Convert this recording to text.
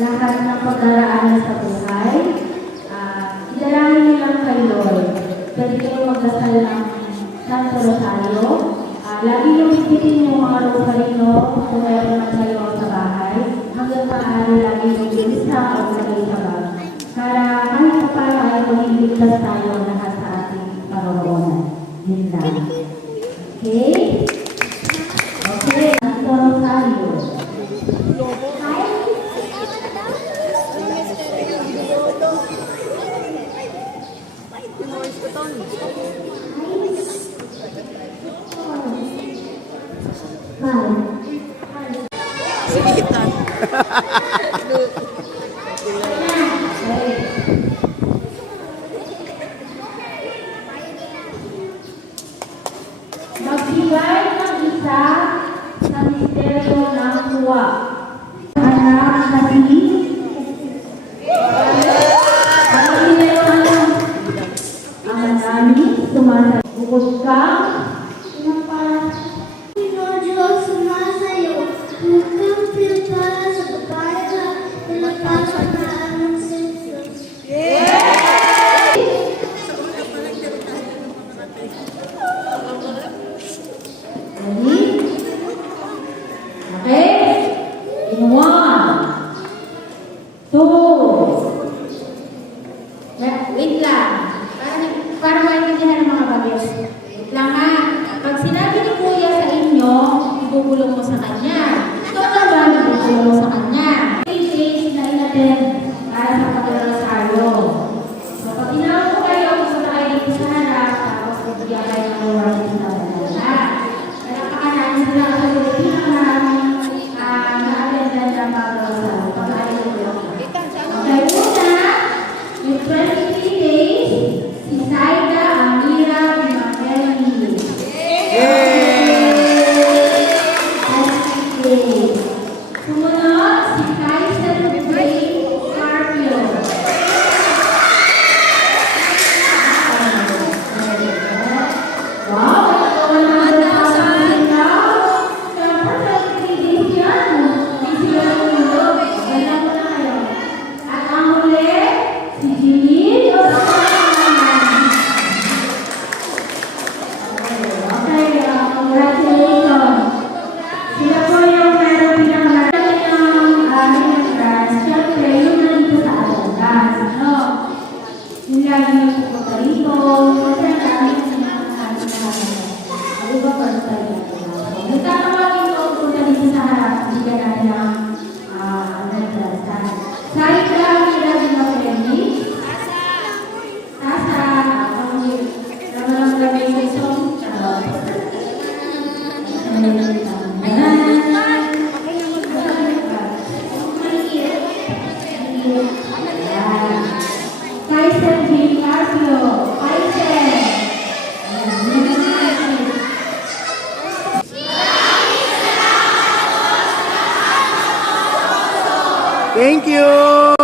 lahat ng pagdaraanan sa buhay. Idalangin niyo lang kay Lord. Pwede kayo magdasal ng Santo Rosario. Lagi niyo bibitin yung mga rosarino kung meron man kayo sa bahay. Hanggang maaari lagi yung isa o lagi sa bag. Para kahit pa paano ay magigligtas tayo lahat sa ating paroroonan. Yun lang. Okay? Okay, Santo Rosario. Sigitan. Magbigay ng isa sa misteryo ng tuwa. Anak na si ang nami sumasa. Bukod ka in 1, 2, wait lang. Para maintindihan ng mga bagets. Wait lang ha. Pag sinabi ni Kuya sa inyo, ibubulong mo sa kanya. Ito naman, ibubulong mo sa kanya. 3 days na inattend para sa pagdarasaryo. So, pag tinawag ko kayo, gusto na kayo dito sa harap, tapos bibigyan kayo ng warning sa kanila. Kaya pakananin sila sa Pilipinas na na-attend ang pagdarasaryo. Pag-ayos ko lang. Okay, una, yung 23 days, si Saida Amira Pimentel. Sumunod, si Tyson Ray Carpio. Wow, ito naman na sa kanila. Siyempre, 23 days yan. Hindi sila sumunod. Wala mo na kayo. At ang huli, si Jeanine. Okay, congratulations. Sila po yung meron pinakamalaki ng dance. Siyempre, yung nandito sa ating dance. No? Yung lagi yung pupunta rito. Kasi ang dami yung sinakasabi sa atin. Ang iba pa rin tayo. Nagtakamagin ko pupunta dito sa harap. Hindi ka natin ang nagdance. Side lang, nila din ako rin. Tasa. Naman ang gabi sa isong. Tyson J. Carpio. Tyson. Thank you.